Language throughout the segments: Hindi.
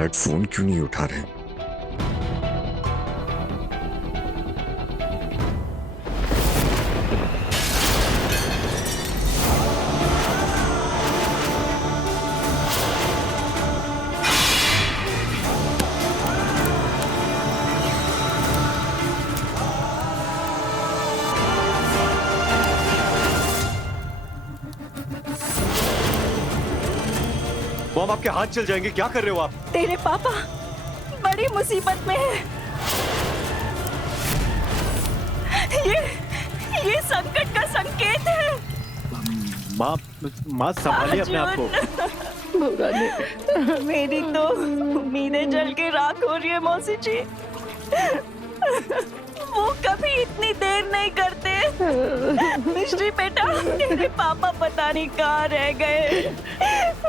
डैड फोन क्यों नहीं उठा रहे? मॉम, आपके हाथ चल जाएंगे, क्या कर रहे हो आप? तेरे पापा बड़ी मुसीबत में है। ये संकट का संकेत है। माँ संभालिए अपने आप को। मेरी तो उम्मीदें जल के राख हो रही है मौसी जी। वो कभी इतनी देर नहीं करते। मिश्री बेटा, तेरे पापा पता नहीं कहाँ रह गए।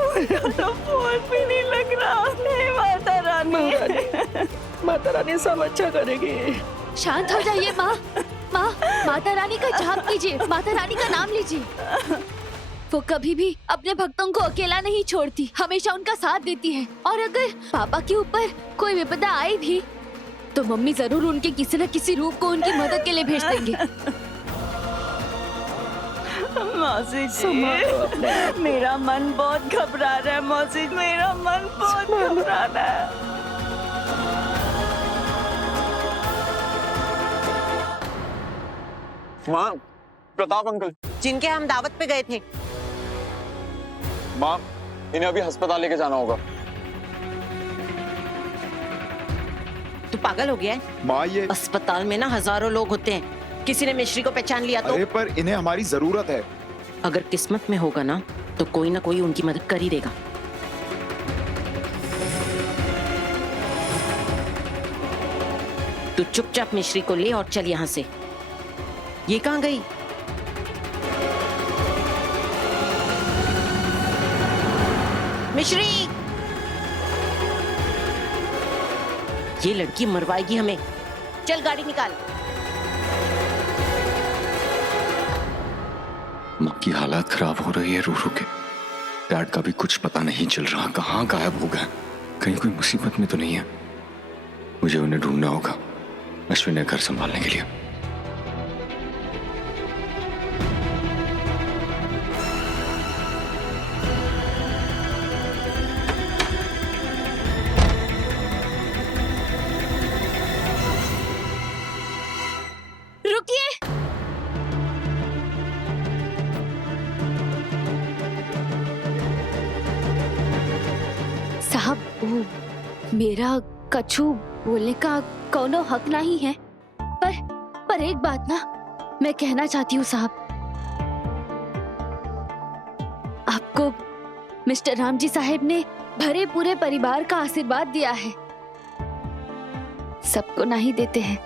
उनका तो फोन भी नहीं लग रहा। हे माता रानी, माता रानी सब अच्छा करेगी। शांत हो जाइए माँ। माता रानी का जाप कीजिए, माता रानी का नाम लीजिए। वो कभी भी अपने भक्तों को अकेला नहीं छोड़ती, हमेशा उनका साथ देती है। और अगर पापा के ऊपर कोई विपदा आई भी तो मम्मी जरूर उनके किसी न किसी रूप को उनकी मदद के लिए भेज देंगे। मौसी जी, मेरा मन बहुत घबरा रहा है। मौसी, मेरा मन बहुत घबरा रहा है। माँ, प्रताप अंकल जिनके हम दावत पे गए थे। माँ, इन्हें अभी अस्पताल लेके जाना होगा। तू पागल हो गया है? माँ, ये अस्पताल में ना हजारों लोग होते हैं, किसी ने मिश्री को पहचान लिया तो? अरे पर इन्हें हमारी जरूरत है। अगर किस्मत में होगा ना तो कोई ना कोई उनकी मदद कर ही देगा। तू चुपचाप मिश्री को ले और चल यहाँ से। ये कहाँ गई? मिश्री, ये लड़की मरवाएगी हमें। चल गाड़ी निकाल। माँ की हालत खराब हो रही है रो रो के। डैड का भी कुछ पता नहीं चल रहा, कहाँ गायब हो गए। कहीं कोई मुसीबत में तो नहीं है। मुझे उन्हें ढूंढना होगा अश्विन ने घर संभालने के लिए। रुकिए। साहब, वो मेरा कछु बोलने का कोनो हक नहीं है, पर एक बात ना मैं कहना चाहती हूँ साहब। आपको मिस्टर राम जी साहब ने भरे पूरे परिवार का आशीर्वाद दिया है, सबको नहीं देते हैं।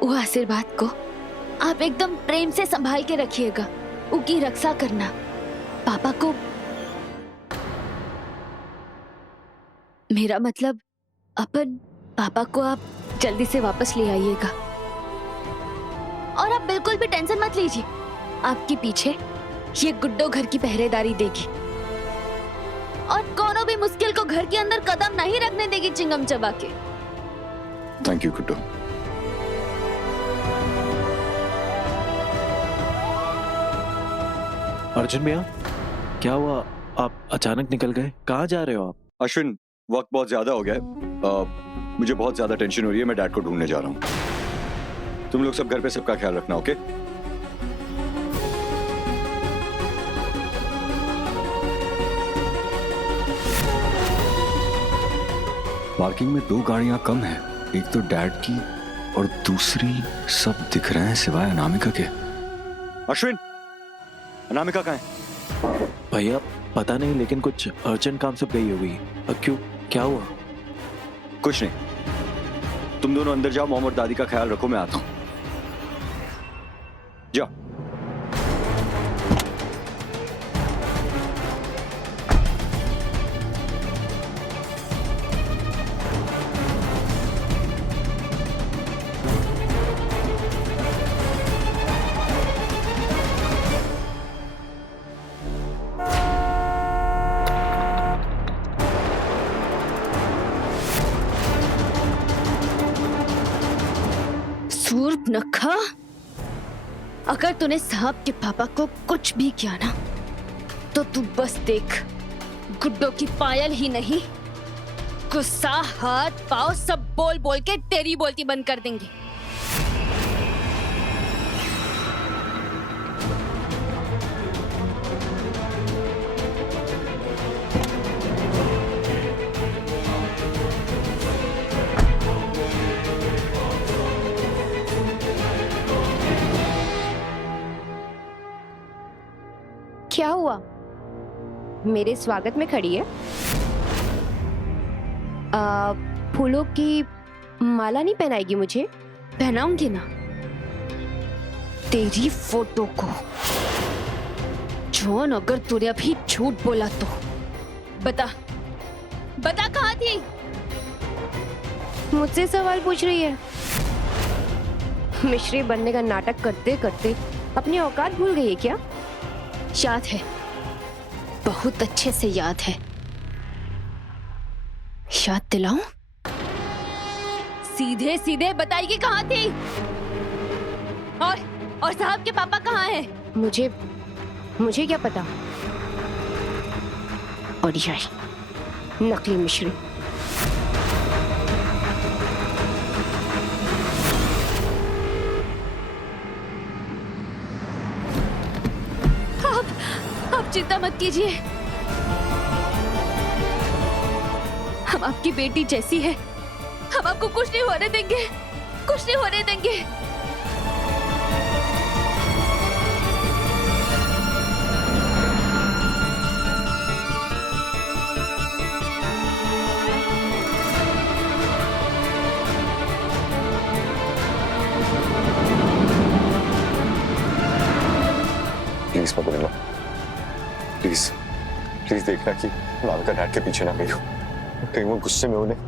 वो आशीर्वाद को आप एकदम प्रेम से संभाल के रखिएगा, उनकी रक्षा करना। पापा को, मेरा मतलब अपन पापा को आप जल्दी से वापस ले आइएगा। और आप बिल्कुल भी टेंशन मत लीजिए, आपके पीछे ये गुड्डो घर की पहरेदारी देगी और कोनो भी मुश्किल को घर के अंदर कदम नहीं रखने देगी चिंगम चबा के। Thank you Guddu. अर्जुन भैया, क्या हुआ? आप अचानक निकल गए, कहाँ जा रहे हो आप? अश्विन, वक्त बहुत ज्यादा हो गया है। मुझे बहुत ज्यादा टेंशन हो रही है। मैं डैड को ढूंढने जा रहा हूँ। तुम लोग सब घर पे सबका ख्याल रखना, ओके? पार्किंग में 2 गाड़ियां कम है, एक तो डैड की और दूसरी सब दिख रहे हैं सिवाय अनामिका के। अश्विन, अनामिका कहाँ है? भैया पता नहीं, लेकिन कुछ अर्जेंट काम से गई होगी। क्यों, क्या हुआ? कुछ नहीं, तुम दोनों अंदर जाओ, मॉम और दादी का ख्याल रखो, मैं आता हूँ। जाओ। सूर्पनखा, अगर तूने साहब के पापा को कुछ भी किया ना, तो तू बस देख, गुड्डो की पायल ही नहीं, गुस्सा, हाथ पाँव सब बोल बोल के तेरी बोलती बंद कर देंगे। क्या हुआ? मेरे स्वागत में खड़ी है? फूलों की माला नहीं पहनाएगी मुझे? पहनाऊंगी ना तेरी फोटो को। जॉन, अगर तूने अभी झूठ बोला तो बता कहाँ थी? मुझसे सवाल पूछ रही है? मिश्री बनने का नाटक करते करते अपनी औकात भूल गई है क्या? याद है, बहुत अच्छे से याद है। याद दिलाऊं? सीधे सीधे बताइए कहाँ थी? और साहब के पापा कहाँ हैं? मुझे क्या पता? और यही नकली मिश्री। आप चिंता मत कीजिए, हम आपकी बेटी जैसी है, हम आपको कुछ नहीं होने देंगे, कुछ नहीं होने देंगे। प्लीज मधुरिमा, प्लीज प्लीज देखना कि राधिका डैड के पीछे ना गई हो, कहीं वो गुस्से में उन्हें।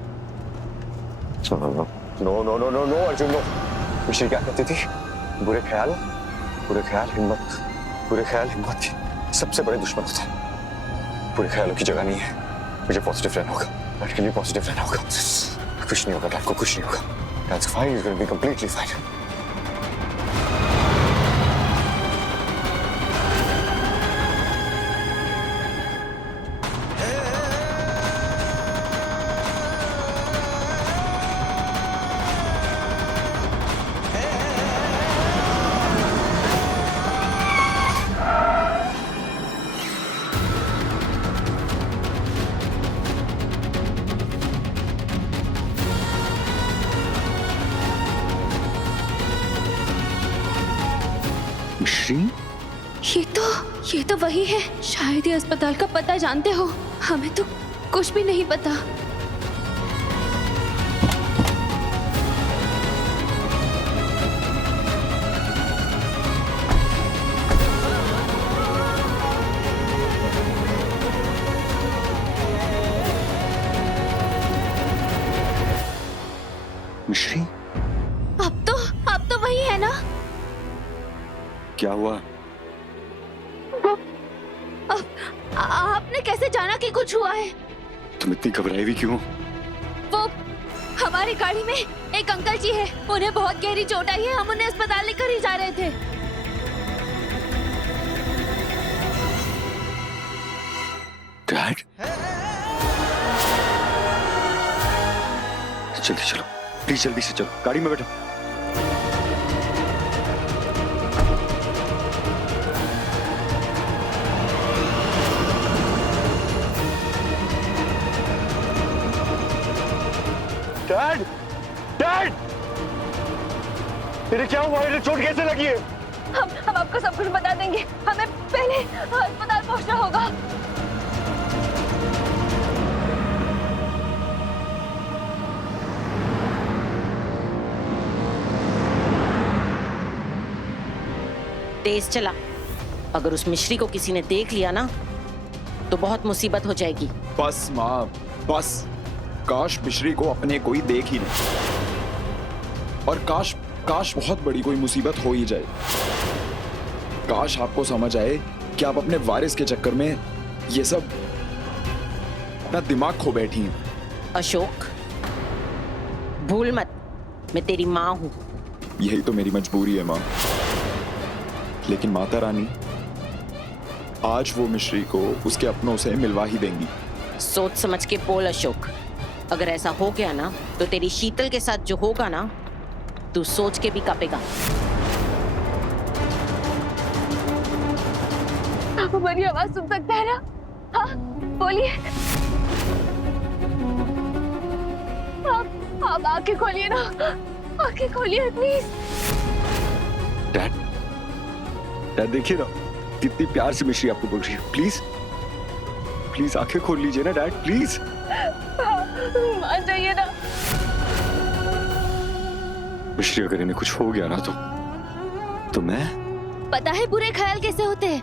No Arjun, no. मिश्री क्या कहती थी? बुरे ख्याल हिम्मत, बुरे ख्याल हिम्मत की सबसे बड़े दुश्मन होते हैं। बुरे ख्यालों की जगह नहीं है, मुझे पॉजिटिव रहना होगा, डैड के लिए पॉजिटिव रहना होगा। कुछ नहीं होगा डैड को, कुछ नहीं होगा। Dad's fine, is going to be completely fine. Mishri, ये तो वही है। शायद ये अस्पताल का पता जानते हो, हमें तो कुछ भी नहीं पता। मिश्री, अब तो वही है ना? क्या हुआ? आपने कैसे जाना कि कुछ हुआ है? तुम इतनी घबराई हुई क्यों? वो हमारी गाड़ी में एक अंकल जी है, उन्हें बहुत गहरी चोट आई है, हम उन्हें अस्पताल लेकर ही जा रहे थे। डैड, जल्दी चलो, प्लीज जल्दी से चलो, गाड़ी में बैठो। डैड, डैड, तेरे क्या हुआ? चोट कैसे लगी है? हम आपको सब कुछ बता देंगे, हमें पहले अस्पताल पहुंचना होगा। तेज चला, अगर उस मिश्री को किसी ने देख लिया ना तो बहुत मुसीबत हो जाएगी। बस माँ, बस। काश मिश्री को अपने कोई देख ही नहीं, और काश बहुत बड़ी कोई मुसीबत हो ही जाए। काश आपको समझ आए कि आप अपने वारिस के चक्कर में ये सब अपना दिमाग खो बैठी हैं। अशोक, भूल मत, मैं तेरी माँ हूं, यही तो मेरी मजबूरी है माँ। लेकिन माता रानी आज वो मिश्री को उसके अपनों से मिलवा ही देंगी। सोच समझ के बोल अशोक, अगर ऐसा हो गया ना तो तेरी शीतल के साथ जो होगा ना, तू सोच के भी कांपेगा। आप हमारी आवाज सुन सकते हैं ना? हाँ, बोलिए। आप आंखें खोलिए ना, आंखें खोलिए प्लीज। डैड, डैड देखिए ना कितनी प्यार से मिश्री आपको बोल रही है। प्लीज प्लीज आंखें खोल लीजिए ना डैड, प्लीज। मान जाइए ना। मिश्री अगर इन्हें कुछ हो गया ना तो मैं पता है बुरे ख्याल कैसे होते हैं?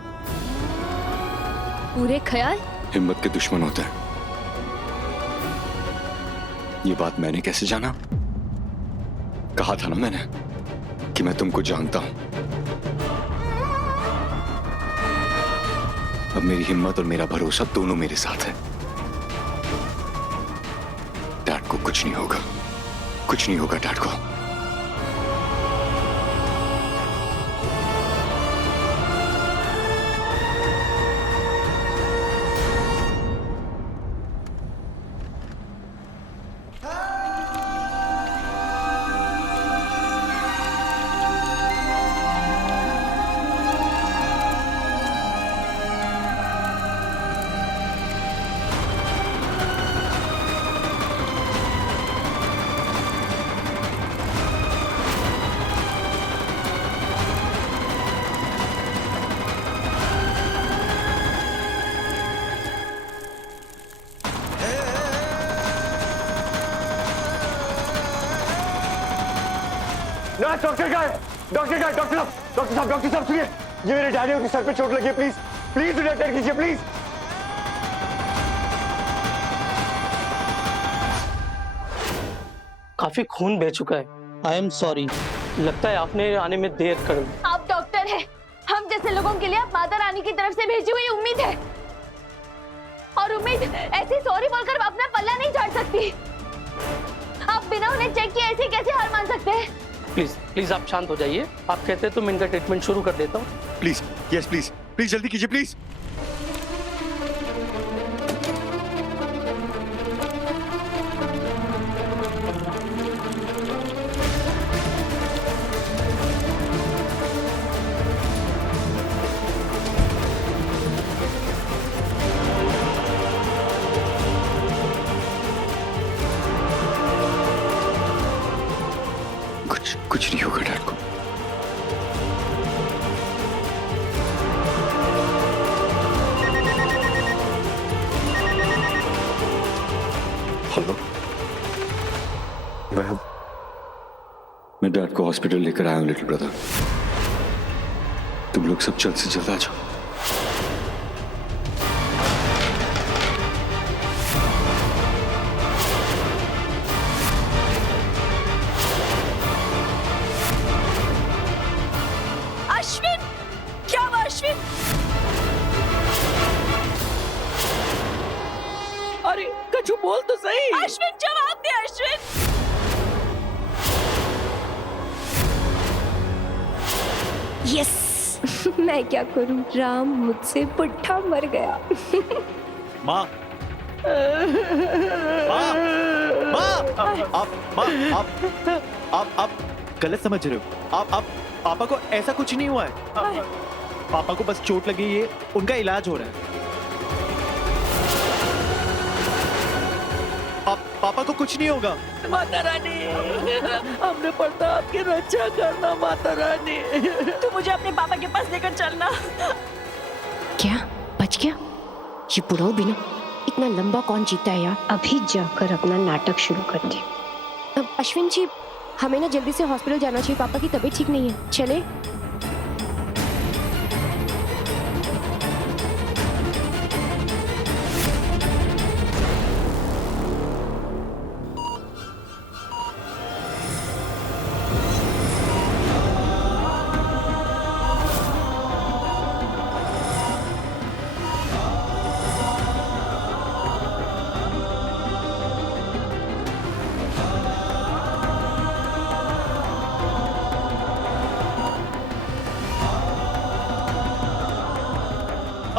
बुरे ख्याल हिम्मत के दुश्मन होते हैं। ये बात मैंने कैसे जाना? कहा था ना मैंने कि मैं तुमको जानता हूं। अब मेरी हिम्मत और मेरा भरोसा दोनों मेरे साथ है। डैड को कुछ नहीं होगा, कुछ नहीं होगा डैड को। ना डॉक्टर का है, डॉक्टर का है, डॉक्टर साहब सुनिए, ये मेरे डैडी के सर पे चोट लगी है, प्लीज प्लीज उन्हें अटेंड कीजिए प्लीज। काफी खून बह चुका है। आई एम सॉरी, लगता है आपने आने में देर कर दी। आप डॉक्टर हैं, हम जैसे लोगों के लिए आप माता रानी की तरफ से भेजी हुई उम्मीद है, और उम्मीद ऐसे सॉरी बोलकर अपना पल्ला नहीं झाड़ सकती। आप बिना उन्हें चेक किए ऐसे कैसे हार मान सकते हैं? प्लीज प्लीज आप शांत हो जाइए। आप कहते हैं तो मैं इनका ट्रीटमेंट शुरू कर देता हूँ। प्लीज, यस प्लीज, प्लीज जल्दी कीजिए प्लीज। कुछ नहीं होगा डैड को। हेलो, मैं डैड को हॉस्पिटल लेकर आया हूं लिटिल ब्रदर। तुम लोग सब जल्द से जल्द आ जाओ। अश्विन, क्या हुआ अश्विन? अरे कछु बोल तो सही। अश्विन जवाब दे अश्विन। यस मैं क्या करूं, राम मुझसे पुट्ठा मर गया। माँ, आप गलत समझ रहे हो। आप पापा को ऐसा कुछ नहीं हुआ है। पापा को बस चोट लगी है, उनका इलाज हो रहा है। पापा को कुछ नहीं होगा। माता रानी, हमने पड़ता आपकी रक्षा करना माता रानी। तू मुझे अपने पापा के पास लेकर चलना। क्या बच गया? ये बुढ़ाऊ बिना इतना लंबा कौन जीता है यार। अभी जाकर अपना नाटक शुरू कर दे। अश्विन जी, हमें ना जल्दी से हॉस्पिटल जाना चाहिए, पापा की तबीयत ठीक नहीं है। चले?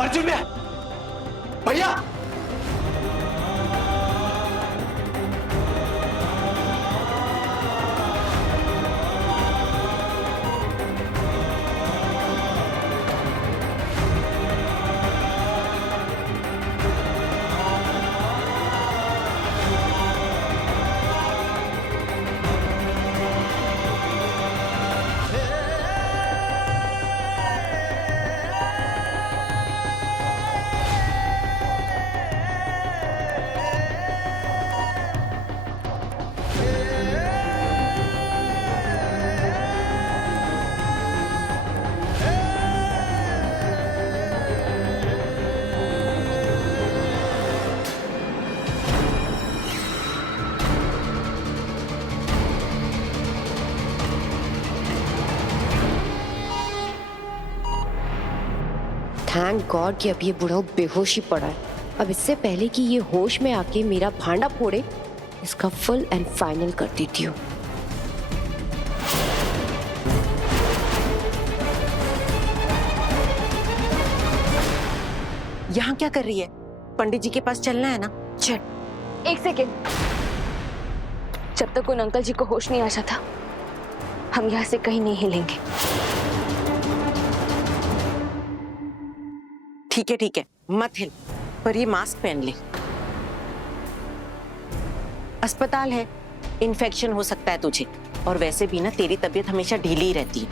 अर्जुन में भैया थैंक गॉड कि अब ये बूढ़ा बेहोश ही पड़ा है। अब इससे पहले कि ये होश में आके मेरा भांडा फोड़े, इसका फुल एंड फाइनल कर देती हूँ। यहाँ क्या कर रही है? पंडित जी के पास चलना है ना, चल। एक सेकेंड, जब तक उन अंकल जी को होश नहीं आ जाता हम यहाँ से कहीं नहीं हिलेंगे। ठीक है, मत हिल, पर ये मास्क पहन ले। अस्पताल है, इन्फेक्शन हो सकता है तुझे, और वैसे भी ना तेरी तबीयत हमेशा ढीली ही रहती है।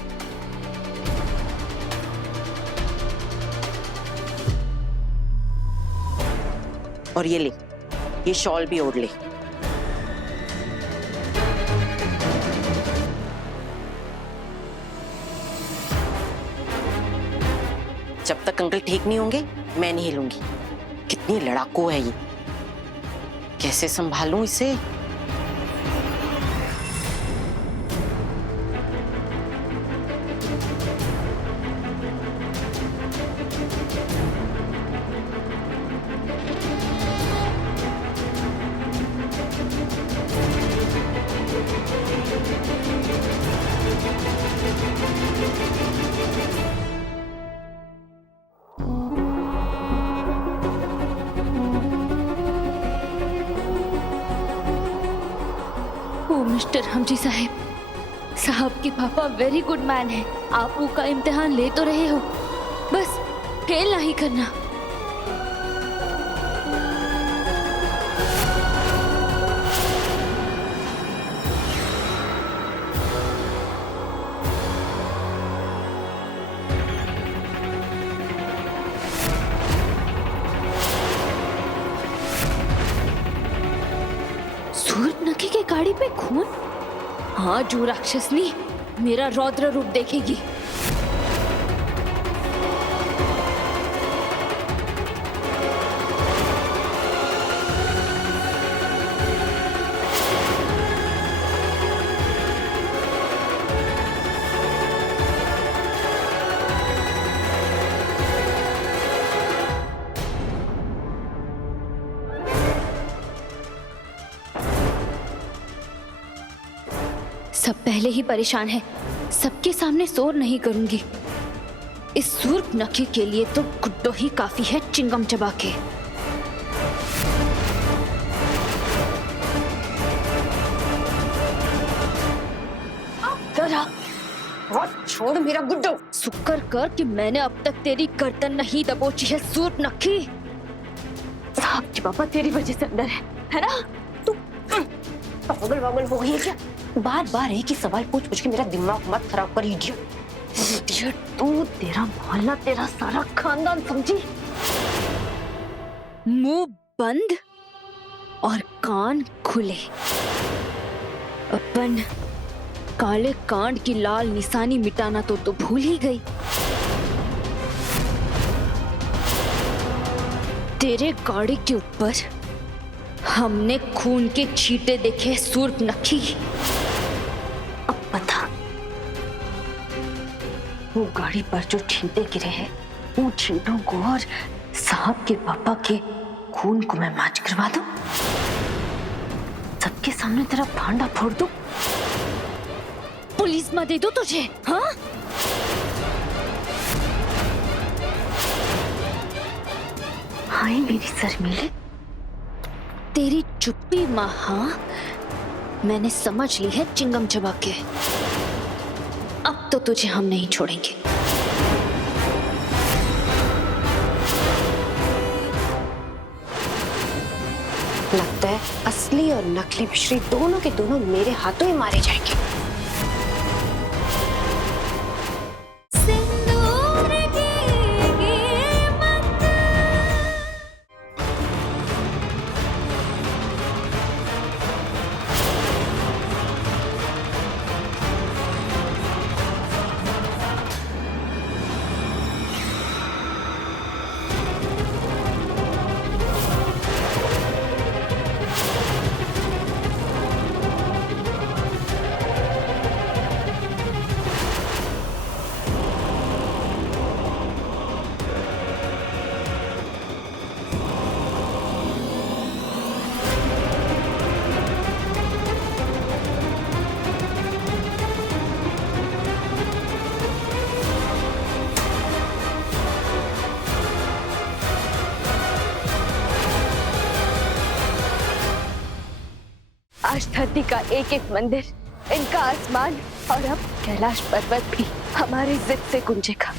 और ये ले, ये शॉल भी ओढ़ ले। जब तक अंकल ठीक नहीं होंगे मैं नहीं हिलूंगी। कितनी लड़ाकू है ये, कैसे संभालूं इसे? मिस्टर हमजी साहब के पापा वेरी गुड मैन है। आप वो का इम्तिहान ले तो रहे हो, बस फेल नहीं करना। सूर्पनखी के गाड़ी पे खून? हाँ, जो राक्षसनी मेरा रौद्र रूप देखेगी। सब पहले ही परेशान है, सबके सामने शोर नहीं करूंगी। इस सूर्पनखी के लिए तो गुड्डो ही काफी है चिंगम चबा के। छोड़ मेरा गुड्डो। शुक्र कर कि मैंने अब तक तेरी गर्दन नहीं दबोची है सूर्पनखी। साहब जी पापा तेरी वजह से अंदर है ना? तू पागल वागल हो गई है क्या? बार बार एक ही सवाल पूछ पूछ के मेरा दिमाग मत खराब कर इडियट। तू, तेरा मोहल्ला, तेरा सारा खानदान समझी। मुंह बंद और कान खुले। अपन काले कांड की लाल निशानी मिटाना तो भूल ही गई। तेरे गाड़ी के ऊपर हमने खून के छींटे देखे सूर्पनखी। अब पता वो गाड़ी पर जो छींटे गिरे हैं, उन छींटों को और साहब के पापा के खून को मैं मैच करवा दूं, सबके सामने तेरा भांडा फोड़ दूं, पुलिस में दे दूं तुझे। हाँ, हाय मेरी शर्मीली, तेरी चुप्पी माँ। हाँ, मैंने समझ ली है चिंगम चबा के। अब तो तुझे हम नहीं छोड़ेंगे। लगता है असली और नकली मिश्री दोनों के दोनों मेरे हाथों ही मारे जाएंगे। आज धरती का एक एक मंदिर, इनका आसमान और अब कैलाश पर्वत भी हमारी जिद से गुंजेगा।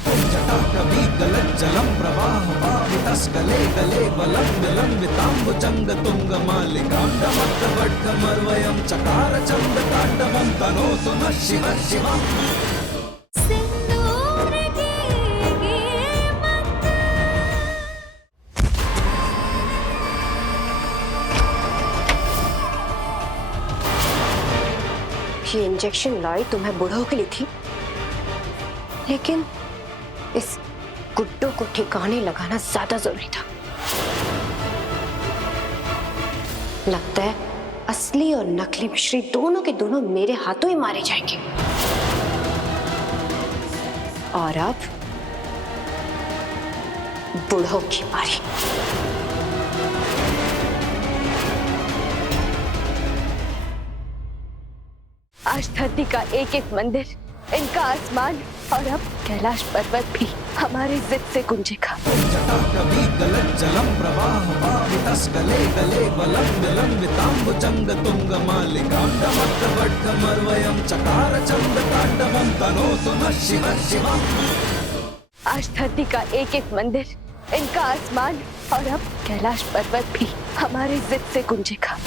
ये इंजेक्शन लाई तो मैं बूढ़ों के लिए थी, लेकिन इस गुड्डो को ठिकाने लगाना ज्यादा जरूरी था। लगता है असली और नकली मिश्री दोनों के दोनों मेरे हाथों ही मारे जाएंगे। और अब बूढ़ों की बारी। आज धरती का एक एक मंदिर, इनका आसमान और अब कैलाश पर्वत भी हमारी जिद से गुंजेगा। आज धरती का एक एक मंदिर, इनका आसमान और अब कैलाश पर्वत भी हमारी जिद से गुंजेगा।